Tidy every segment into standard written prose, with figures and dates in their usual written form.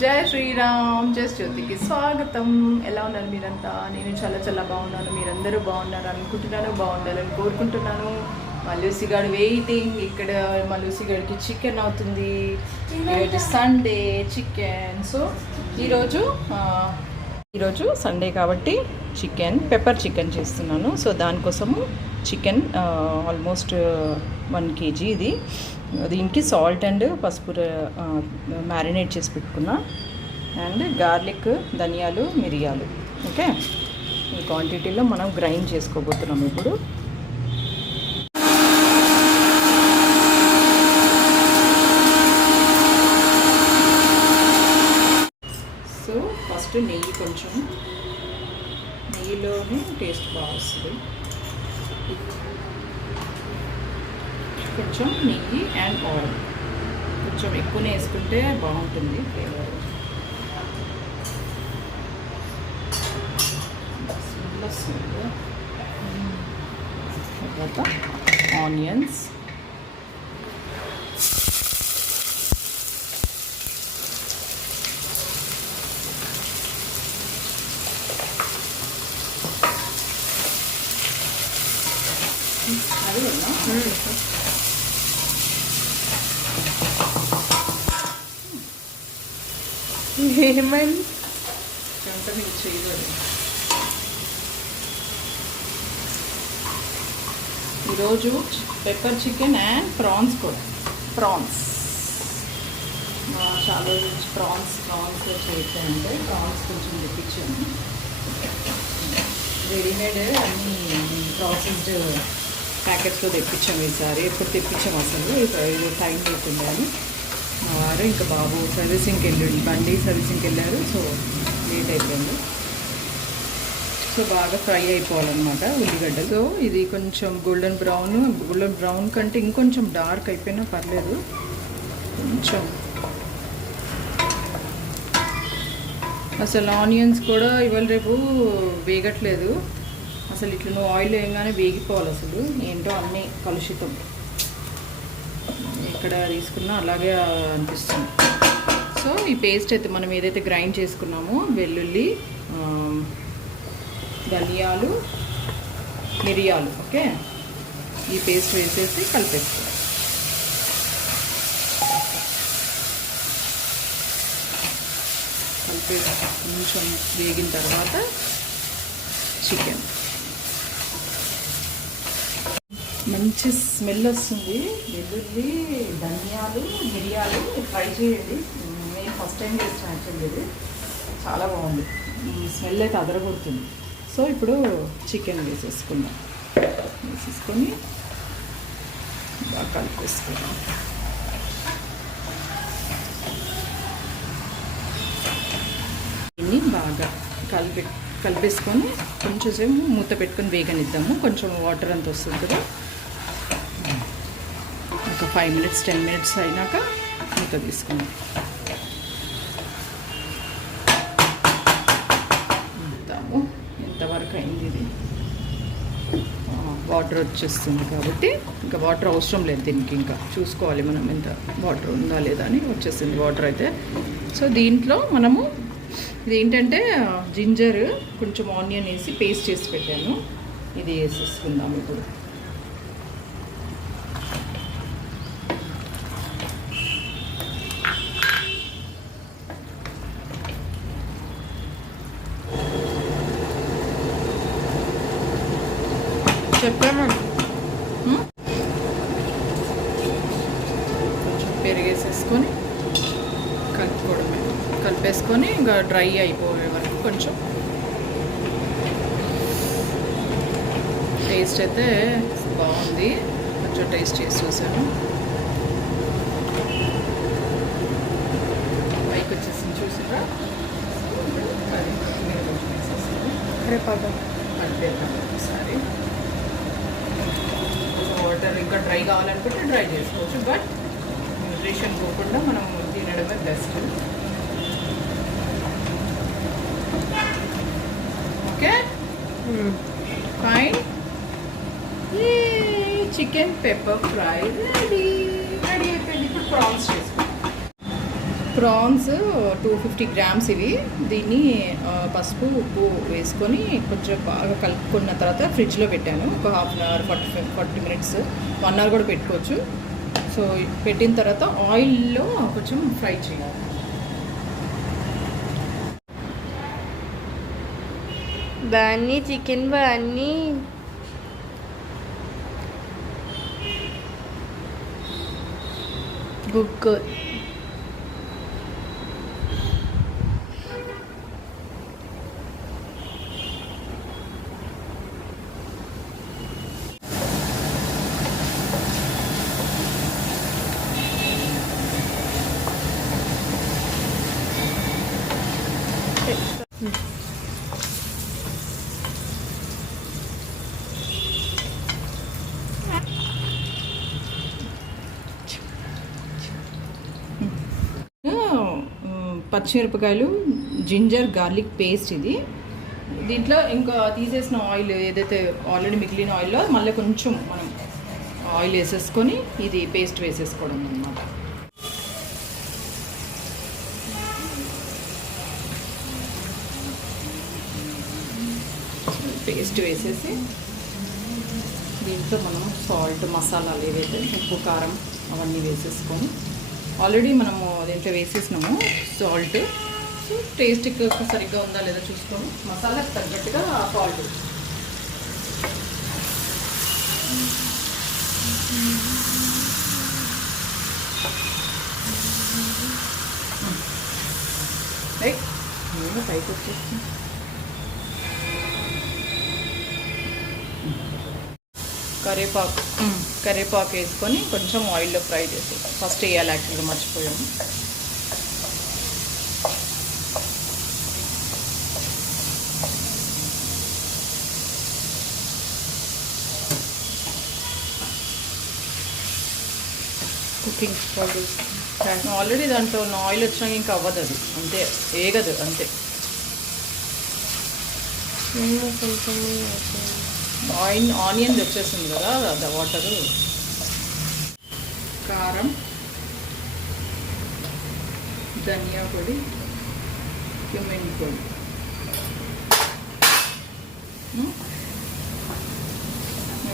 జై శ్రీరామ్, జై జ్యోతికి స్వాగతం. ఎలా ఉన్నారు మీరంతా? నేను చాలా చాలా బాగున్నాను. మీరందరూ బాగున్నారు అనుకుంటున్నాను, బాగుండాలని కోరుకుంటున్నాను. మల్లూసిగాడు వెయిటింగ్. ఇక్కడ మల్లూసిగాడికి చికెన్ అవుతుంది. ఈరోజు సండే చికెన్. సో ఈరోజు సండే కాబట్టి పెప్పర్ చికెన్ చేస్తున్నాను. సో దానికోసము చికెన్ ఆల్మోస్ట్ 1 kg ఇది. దీనికి సాల్ట్ అండ్ పసుపు మ్యారినేట్ చేసి పెట్టుకున్నా. అండ్ గార్లిక్, ధనియాలు, మిరియాలు. ఓకే, ఈ క్వాంటిటీలో మనం గ్రైండ్ చేసుకోబోతున్నాం ఇప్పుడు. సో ఫస్ట్ నెయ్యిలోనే టేస్ట్ బాగా వస్తుంది. కొంచెం నెయ్యి అండ్ ఆయిల్ కొంచెం ఎక్కువనే వేసుకుంటే బాగుంటుంది ఫ్లేవర్. తర్వాత ఆనియన్స్, అది ఏమైంది అంటే మీకు చేయలేదు. ఈరోజు పెప్పర్ చికెన్ అండ్ ప్రాన్స్ కూడా. చాలా రోజు ప్రాన్స్ చేయొచ్చాయంటే ప్రాన్స్ కొంచెం తెప్పించాను. రెడీమేడ్ అన్నీ ప్రాసెస్డ్ ప్యాకెట్స్లో తెప్పించాము ఈసారి. ఎప్పుడు తెప్పించాము అసలు ఇది టైం అవుతుంది అని. మా వారు ఇంకా బాబు సర్వీసింగ్కి వెళ్ళాడు, బండి సర్వీసింగ్కి వెళ్ళారు. సో లేట్ అయిపోయింది. సో బాగా ఫ్రై అయిపోవాలన్నమాట ఉల్లిగడ్డ. సో ఇది కొంచెం గోల్డెన్ బ్రౌన్ కంటే ఇంకొంచెం డార్క్ అయిపోయినా పర్లేదు. కొంచెం అసలు ఆనియన్స్ కూడా ఇవాళ రేపు వేగట్లేదు. అసలు ఇట్లా నువ్వు ఆయిల్ వేయగానే వేగిపోవాలి. అసలు ఏంటో అన్నీ కలుషితం. ఎక్కడ తీసుకున్నా అలాగే అనిపిస్తుంది. సో ఈ పేస్ట్ అయితే మనం ఏదైతే గ్రైండ్ చేసుకున్నామో వెల్లుల్లి, ధనియాలు, మిరియాలు, ఓకే, ఈ పేస్ట్ వేసేసి కలిపేసుకోవాలి. కొంచెం వేగిన తర్వాత చికెన్ మంచి స్మెల్ వస్తుంది. వెల్లుల్లి, ధనియాలు, మిరియాలు ట్రై చేయండి. నేను ఫస్ట్ టైం చేస్తాను యాక్చువల్లీ. ఇది చాలా బాగుంది. స్మెల్ అయితే అదరగొడుతుంది. సో ఇప్పుడు చికెన్ వేసేసుకుందాం. వేసేసుకొని బాగా కలిపేసుకుందాం. దీన్ని బాగా కలిపేసుకొని కొంచెం సేపు మూత పెట్టుకొని వేగనిద్దాము. కొంచెం వాటర్ అంత వస్తుంది కదా. ఒక 5 minutes 10 minutes అయినాక మూత తీసుకుందాం. ఇద్దాము. ఎంతవరకు అయింది ఇది? వాటర్ వచ్చేస్తుంది కాబట్టి ఇంకా వాటర్ అవసరం లేదు దీనికి. ఇంకా చూసుకోవాలి మనం ఎంత వాటర్ ఉందా లేదా అని. వచ్చేసింది వాటర్ అయితే. సో దీంట్లో మనము ఇదేంటంటే జింజర్, కొంచెం ఆనియన్ వేసి పేస్ట్ చేసి పెట్టాను. ఇది వేసేసుకుందాం ఇప్పుడు. చెప్పాను. కొంచెం పెరిగేసేసుకొని కలుపుకోవడమే. కలిపేసుకొని ఇంకా డ్రై అయిపోయే వరకు కొంచెం. టేస్ట్ అయితే బాగుంది. కొంచెం టేస్ట్ చేసి చూసాను. పైకి వచ్చేసి చూసారా? కలిపేద్దాం ఒకసారి. వాటర్ ఇంకా డ్రై కావాలనుకుంటే డ్రై చేసుకోవచ్చు. బట్ న్యూట్రిషన్ పోకుండా మనం తినడమే best. Okay, fine. Chicken pepper fry ready అయిపోయింది. ఇప్పుడు ప్రాన్స్ చేసుకుంటాం. ప్రాన్స్ 250 గ్రామ్స్ ఇవి. దీన్ని పసుపు ఉప్పు వేసుకొని కొంచెం బాగా కలుపుకున్న తర్వాత ఫ్రిడ్జ్లో పెట్టాను. ఒక half an hour 40 minutes, 1 hour కూడా పెట్టుకోవచ్చు. సో పెట్టిన తర్వాత ఆయిల్లో కొంచెం ఫ్రై చేయాలి. బాన్ని చికెన్ బాన్ని గుడ్. పచ్చిమిరపకాయలు, జింజర్ గార్లిక్ పేస్ట్ ఇది. దీంట్లో ఇంకా తీసేసిన ఆయిల్ ఏదైతే ఆల్రెడీ మిగిలిన ఆయిల్లో మళ్ళీ కొంచెం మనం ఆయిల్ వేసేసుకొని ఇది పేస్ట్ వేసేసుకోవడం అన్నమాట. పేస్ట్ వేసేసి దీంట్లో మనం సాల్ట్, మసాలాలు ఏవైతే ఉప్పు, కారం అవన్నీ వేసేసుకొని ఆల్రెడీ మనము దీంట్లో వేసేసినాము సాల్ట్. టేస్ట్ సరిగ్గా ఉందా లేదా చూసుకోము. మసాలాకి తగ్గట్టుగా సాల్ట్. పైకి వచ్చేసి కరివేపాకు వేసుకొని కొంచెం ఆయిల్లో ఫ్రై చేసి ఫస్ట్ వేయాలి. యాక్చువల్గా మర్చిపోయాము. కుకింగ్ పౌడర్స్ ఆల్రెడీ దాంట్లో ఆయిల్ వచ్చినాక ఇంకా అవ్వదు, అది అంతే, వేగదు అంతే. ఆనియన్ వచ్చేసింది కదా అది వాటరు. కారం, ధనియా పొడి, క్యూమిన్ పొడి,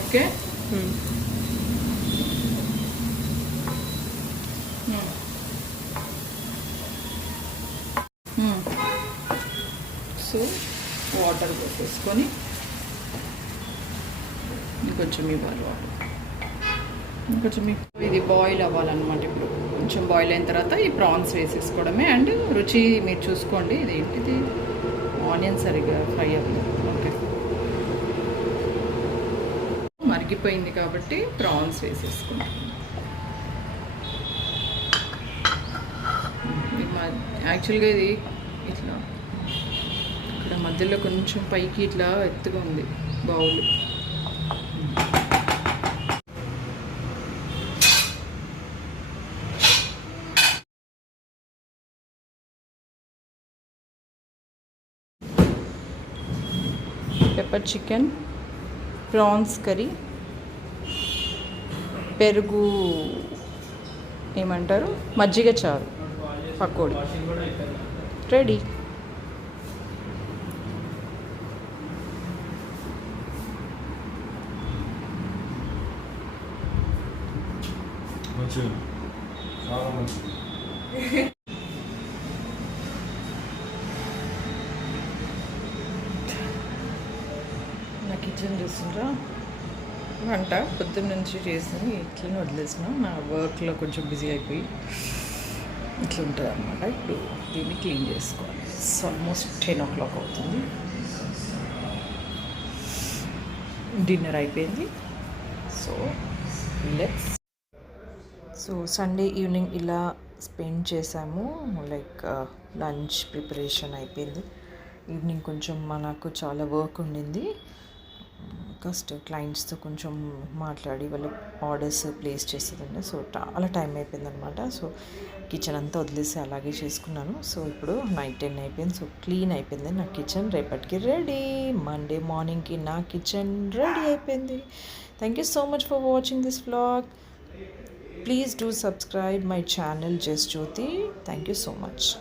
ఓకే. సో వాటర్ పోసేసుకొని ఇంకొంచెం ఇవ్వాలి వాటర్, ఇంకొంచెం ఇది బాయిల్ అవ్వాలన్నమాట. ఇప్పుడు కొంచెం బాయిల్ అయిన తర్వాత ఈ ప్రాన్స్ వేసేసుకోవడమే. అండ్ రుచి మీరు చూసుకోండి. ఇది ఏంటిది, ఆనియన్ సరిగ్గా ఫ్రై అవ్వలేదు. ఓకే, మరిగిపోయింది కాబట్టి ప్రాన్స్ వేసేసుకుంటాం. యాక్చువల్గా ఇది ఇట్లా ఇక్కడ మధ్యలో కొంచెం పైకి ఇట్లా ఎత్తుగా ఉంది bowl. Pepper chicken, prawns curry, పెరుగు ఏమంటారు, మజ్జిగ చారు, పకోడీ రెడీ. నా కిచెన్ చూస్తుండ్రా, వంట పొద్దున్న నుంచి చేసి ఇట్లనే వదిలేసిన. నా వర్క్లో కొంచెం బిజీ అయిపోయి ఇట్లా ఉంటుంది అన్నమాట. ఇప్పుడు దీన్ని క్లీన్ చేసుకోవాలి. ఆల్మోస్ట్ 10 o'clock అవుతుంది. డిన్నర్ అయిపోయింది. సో సండే ఈవినింగ్ ఇలా స్పెండ్ చేసాము. లైక్ లంచ్ ప్రిపరేషన్ అయిపోయింది. ఈవినింగ్ కొంచెం మనకు చాలా వర్క్ ఉండింది. ఫస్ట్ క్లయింట్స్తో కొంచెం మాట్లాడి వాళ్ళ ఆర్డర్స్ ప్లేస్ చేసేదండి. సో చాలా టైం అయిపోయింది అనమాట. సో కిచెన్ అంతా వదిలేసి అలాగే చేసుకున్నాను. సో ఇప్పుడు నైట్ 10 అయిపోయింది. సో క్లీన్ అయిపోయింది నా కిచెన్. రేపటికి రెడీ. మండే మార్నింగ్కి నా కిచెన్ రెడీ అయిపోయింది. Thank you so much for watching this vlog. Please do subscribe my channel Just Jyoti. Thank you so much.